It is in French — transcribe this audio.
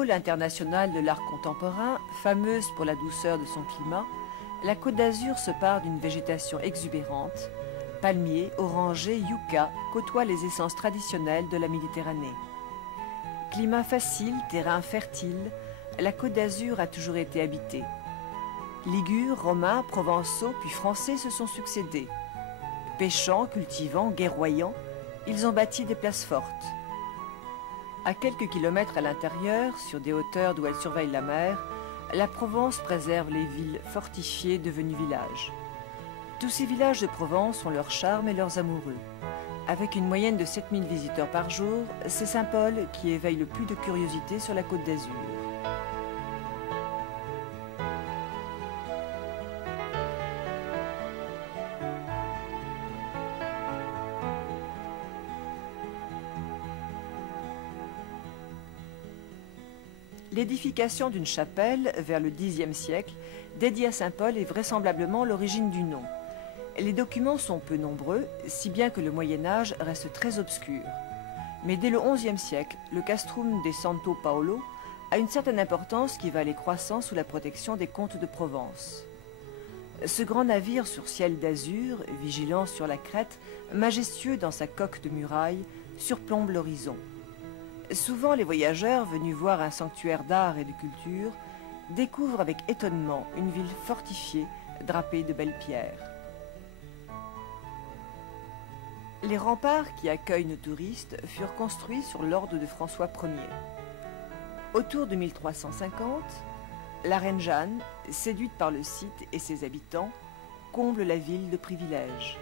Pôle international de l'art contemporain, fameuse pour la douceur de son climat, la Côte d'Azur se pare d'une végétation exubérante. Palmiers, orangers, yucca côtoient les essences traditionnelles de la Méditerranée. Climat facile, terrain fertile, la Côte d'Azur a toujours été habitée. Ligures, Romains, Provençaux puis Français se sont succédés. Pêchant, cultivant, guerroyant, ils ont bâti des places fortes. À quelques kilomètres à l'intérieur, sur des hauteurs d'où elle surveille la mer, la Provence préserve les villes fortifiées devenues villages. Tous ces villages de Provence ont leur charme et leurs amoureux. Avec une moyenne de 7000 visiteurs par jour, c'est Saint-Paul qui éveille le plus de curiosité sur la Côte d'Azur. L'édification d'une chapelle, vers le Xe siècle, dédiée à Saint-Paul est vraisemblablement l'origine du nom. Les documents sont peu nombreux, si bien que le Moyen-Âge reste très obscur. Mais dès le XIe siècle, le castrum de Santo Paolo a une certaine importance qui va aller croissant sous la protection des comtes de Provence. Ce grand navire sur ciel d'azur, vigilant sur la crête, majestueux dans sa coque de muraille, surplombe l'horizon. Souvent, les voyageurs venus voir un sanctuaire d'art et de culture découvrent avec étonnement une ville fortifiée, drapée de belles pierres. Les remparts qui accueillent nos touristes furent construits sur l'ordre de François Ier. Autour de 1350, la reine Jeanne, séduite par le site et ses habitants, comble la ville de privilèges.